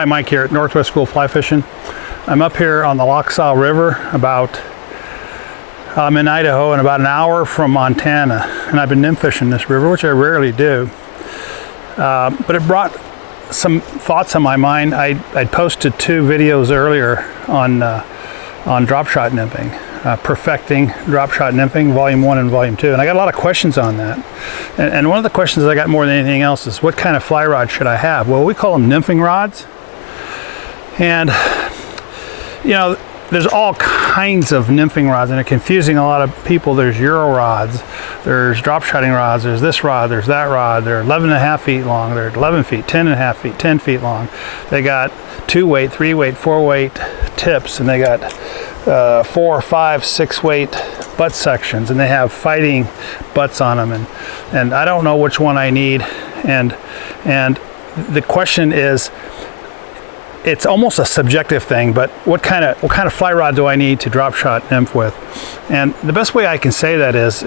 Hi, Mike here at Northwest School Fly Fishing. I'm up here on the Lac River I'm in Idaho and about an hour from Montana, and I've been nymph fishing this river, which I rarely do. But it brought some thoughts on my mind. I posted 2 videos earlier on Drop Shot Nymphing, perfecting Drop Shot Nymphing, Volume 1 and Volume 2, and I got a lot of questions on that. And one of the questions I got more than anything else is, what kind of fly rod should I have? Well, we call them nymphing rods. And, you know, there's all kinds of nymphing rods, and they're confusing a lot of people. There's Euro rods, there's drop shotting rods, there's this rod, there's that rod. They're 11.5 feet long, they're 11 feet, 10.5 feet, 10 feet long. They got 2-weight, 3-weight, 4-weight tips, and they got 4, 5, 6-weight butt sections, and they have fighting butts on them. And I don't know which one I need. And the question is, it's almost a subjective thing, but what kind of fly rod do I need to drop shot nymph with? And the best way I can say that is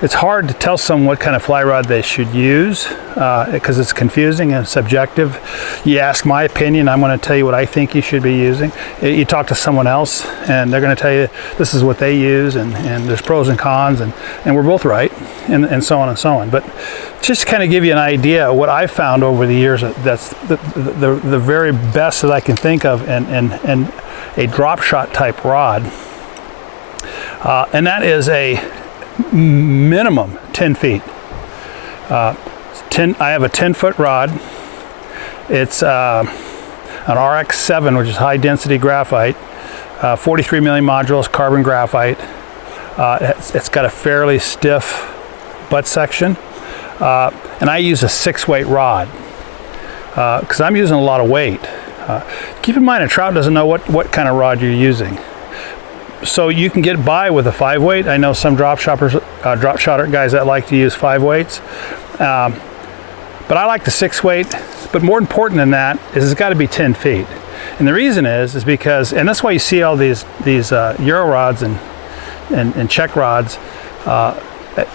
it's hard to tell someone what kind of fly rod they should use because it's confusing and subjective. You ask my opinion, I'm going to tell you what I think you should be using. You talk to someone else, and they're going to tell you this is what they use, and there's pros and cons, and we're both right, and so on and so on. But just to kind of give you an idea of what I've found over the years, that's the very best that I can think of in a drop shot type rod, and that is a minimum 10 feet. I have a 10-foot rod. It's an RX7, which is high density graphite, 43 million modules, carbon graphite. It's got a fairly stiff butt section. And I use a 6-weight rod because I'm using a lot of weight. Keep in mind, a trout doesn't know what kind of rod you're using. So you can get by with a 5-weight. I know some drop shotter guys that like to use 5 weights. But I like the 6-weight. But more important than that is it's got to be 10 feet. And the reason is because, and that's why you see all these Euro rods and Czech rods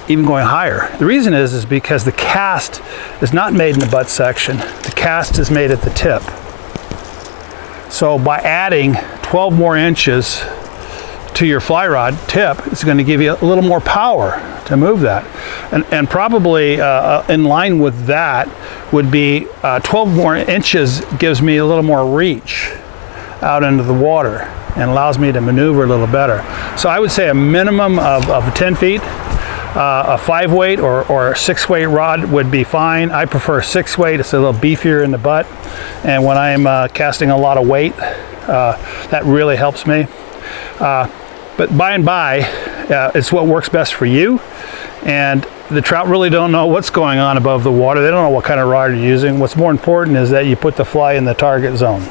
even going higher. The reason is because the cast is not made in the butt section. The cast is made at the tip. So by adding 12 more inches to your fly rod tip, it's going to give you a little more power to move that. And probably in line with that would be 12 more inches gives me a little more reach out into the water and allows me to maneuver a little better. So I would say a minimum of 10 feet. A 5-weight or a 6-weight rod would be fine. I prefer 6-weight. It's a little beefier in the butt, and when I'm casting a lot of weight, that really helps me. But by and by, it's what works best for you. And the trout really don't know what's going on above the water. They don't know what kind of rod you're using. What's more important is that you put the fly in the target zone.